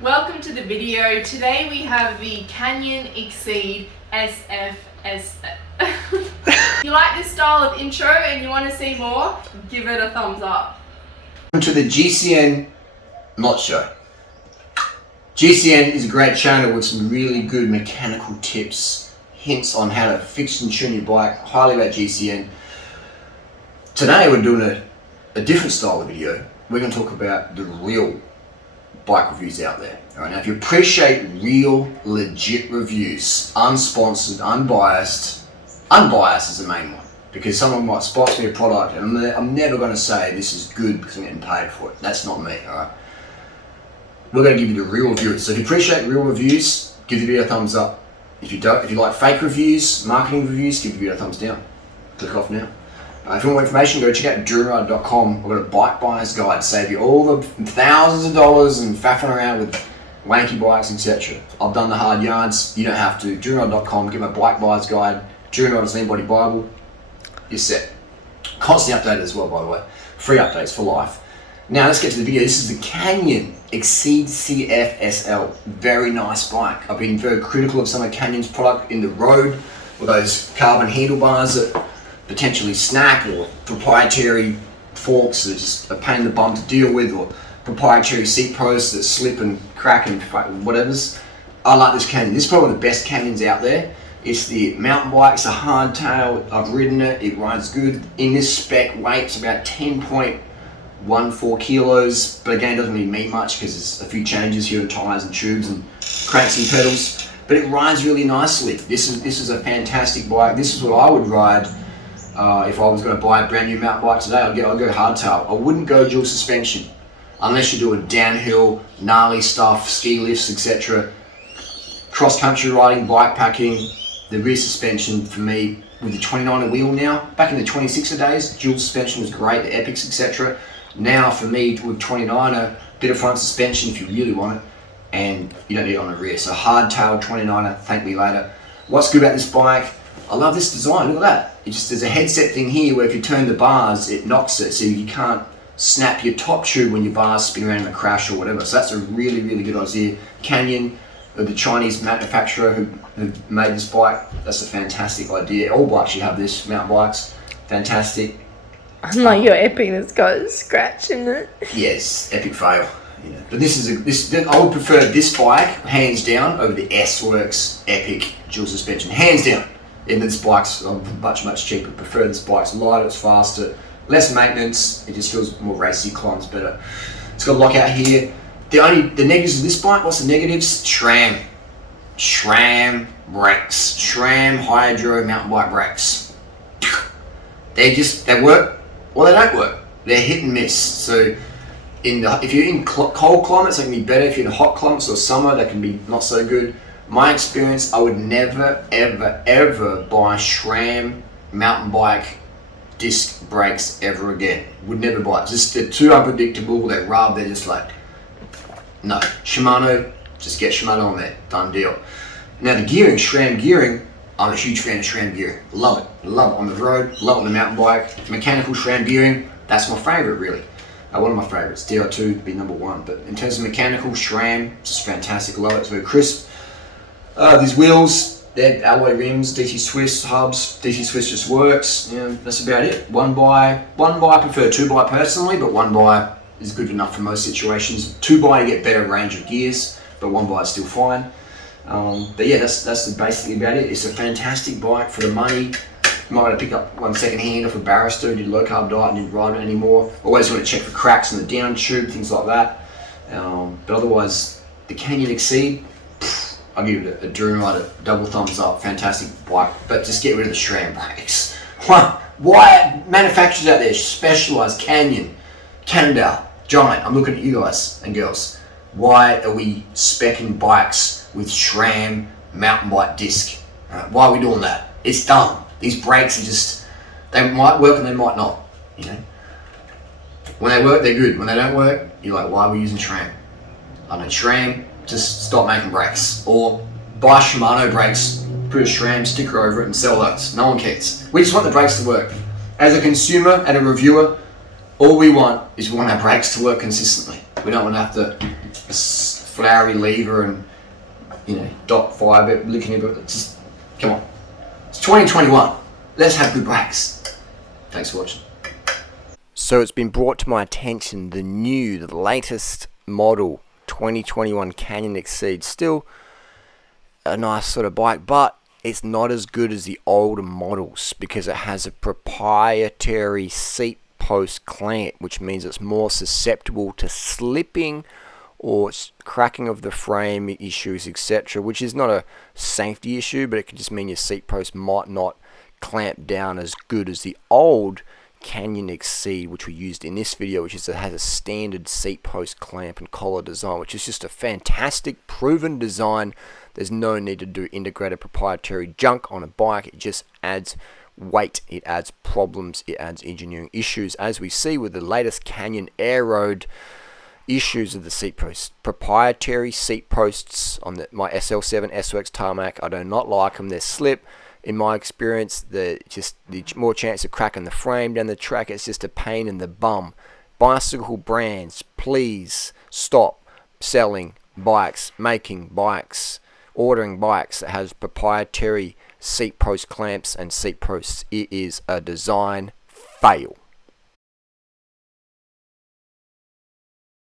Welcome to the video. Today we have the Canyon Exceed SFS. If you like this style of intro and you want to see more, give it a thumbs up. Welcome to the GCN Not Show. GCN is a great channel with some really good mechanical tips, hints on how to fix and tune your bike. Highly rate GCN. Today we're doing a different style of video. We're going to talk about the real bike reviews out there. All right, now if you appreciate real, legit reviews, unsponsored, unbiased is the main one. Because someone might sponsor me a product and I'm never going to say this is good because I'm getting paid for it. That's not me, all right? We're going to give you the real reviews. So if you appreciate real reviews, give the video a thumbs up. If you don't, if you like fake reviews, marketing reviews, give the video a thumbs down. Click off now. If you want more information, go check out Durianrider.com. I've got a bike buyer's guide to save you all the thousands of dollars and faffing around with wanky bikes, etc. I've done the hard yards. You don't have to. Durianrider.com. Get my bike buyer's guide. Durianrider's Lean Body Bible. You're set. Constantly updated as well, by the way. Free updates for life. Now let's get to the video. This is the Canyon Exceed CFSL. Very nice bike. I've been very critical of some of Canyon's product in the road with those carbon handlebars that potentially snap, or proprietary forks that are just a pain in the bum to deal with, or proprietary seat posts that slip and crack and whatever's. I like this Canyon. This is probably one of the best Canyons out there. It's the mountain bike, it's a hardtail. I've ridden it, it rides good. In this spec, weight's about 10.14 kilos, but again, it doesn't really mean much because there's a few changes here in tires and tubes and cranks and pedals, but it rides really nicely. This is a fantastic bike. This is what I would ride if I was going to buy a brand new mountain bike today. I'd go hardtail. I wouldn't go dual suspension unless you're doing downhill, gnarly stuff, ski lifts, etc. Cross country riding, bike packing. The rear suspension for me with the 29er wheel now. Back in the 26er days, dual suspension was great, the Epics, etc. Now for me with 29er, bit of front suspension if you really want it, and you don't need it on the rear. So hardtail 29er, thank me later. What's good about this bike? I love this design, look at that. There's a headset thing here where if you turn the bars, it knocks it, so you can't snap your top tube when your bars spin around in a crash or whatever. So that's a really, really good idea. Canyon, the Chinese manufacturer who made this bike, that's a fantastic idea. All bikes should have this, mountain bikes, fantastic. Unlike your Epic that's got a scratch in it. Yes, epic fail. Yeah. But I would prefer this bike, hands down, over the S-Works Epic dual suspension, hands down. And this bike's much cheaper. Prefer this bike's lighter, it's faster, less maintenance. It just feels more racy, climbs better. It's got a lockout here. The negatives of this bike, what's the negatives? SRAM brakes, SRAM hydro mountain bike brakes. They work or they don't work. They're hit and miss. So if you're in cold climates, they can be better. If you're in hot climates or summer, they can be not so good. My experience, I would never, ever buy SRAM mountain bike disc brakes ever again. Would never buy it. They're too unpredictable. They're just like, no. Shimano, just get Shimano on there. Done deal. Now the gearing, SRAM gearing, I'm a huge fan of SRAM gearing. Love it on the road, love it on the mountain bike. Mechanical SRAM gearing, that's my favorite really. One of my favorites. DR2 would be number one, but in terms of mechanical, SRAM, just fantastic. Love it, it's very crisp. These wheels, they're alloy rims, DC Swiss hubs. DC Swiss just works. Yeah, that's about it. One by. I prefer two by personally, but one by is good enough for most situations. Two by to get better range of gears, but one by is still fine. But yeah, that's basically about it. It's a fantastic bike for the money. You might want to pick up one second hand off a barrister, did a low carb diet and didn't ride it anymore. Always want to check for cracks in the down tube, things like that. But otherwise, the Canyon Exceed, I'll give it a Durianrider double thumbs up. Fantastic bike, but just get rid of the SRAM brakes. Why manufacturers out there, Specialized, Canyon, Cannondale, Giant, I'm looking at you guys and girls. Why are we speccing bikes with SRAM mountain bike disc? Why are we doing that? It's dumb. These brakes are just, they might work and they might not. You know, when they work, they're good. When they don't work, you're like, why are we using SRAM? I know SRAM. Just stop making brakes, or buy Shimano brakes, put a SRAM sticker over it and sell those. No one cares. We just want the brakes to work. As a consumer and a reviewer, all we want is we want our brakes to work consistently. We don't want to have to flowery lever and, you know, dot fibre, looking at it. Just, come on. It's 2021. Let's have good brakes. Thanks for watching. So it's been brought to my attention the latest model 2021 Canyon Exceed. Still a nice sort of bike, but it's not as good as the older models because it has a proprietary seat post clamp, which means it's more susceptible to slipping or cracking of the frame issues, etc., which is not a safety issue, but it could just mean your seat post might not clamp down as good as the old Canyon Exceed, which we used in this video, which is it has a standard seat post clamp and collar design, which is just a fantastic proven design. There's no need to do integrated proprietary junk on a bike. It just adds weight, it adds problems, it adds engineering issues, as we see with the latest Canyon Air Road issues of the seat posts. Proprietary seat posts on my SL7 SOX tarmac, I do not like them. They're slip. In my experience, the more chance of cracking the frame down the track. It's just a pain in the bum. Bicycle brands, please stop selling bikes, making bikes, ordering bikes that has proprietary seat post clamps and seat posts. It is a design fail.